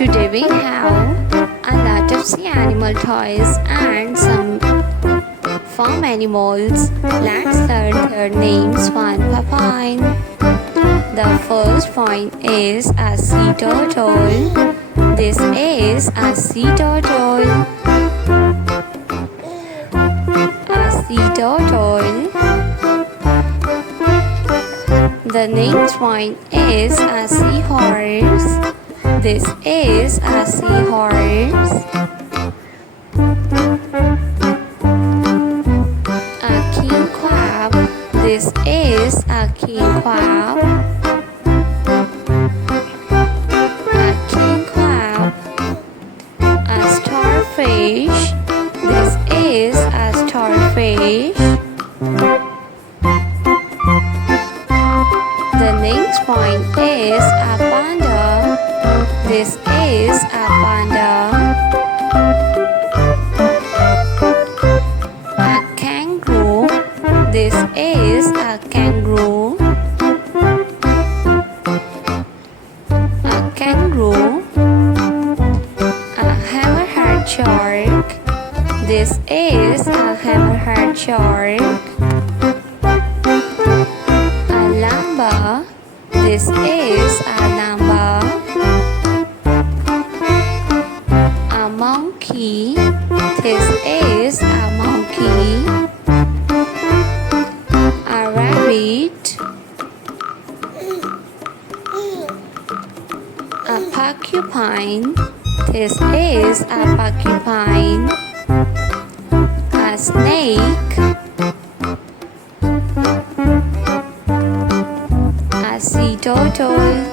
Today we have a lot of sea animal toys and some farm animals. Let's learn their names one by one. The first one is a sea turtle. This is a sea turtle. A sea turtle. The next one is a seahorse. This is a seahorse. A king crab. This is a king crab. A king crab. A starfish. This is a starfish. The next one is a panda. This is a panda. A kangaroo. This is a kangaroo. A kangaroo. A hammerhead shark. This is a hammerhead shark. A llama. This is a llama. A monkey. This is a monkey. A rabbit. A porcupine. This is a porcupine. A snake. A sea turtle.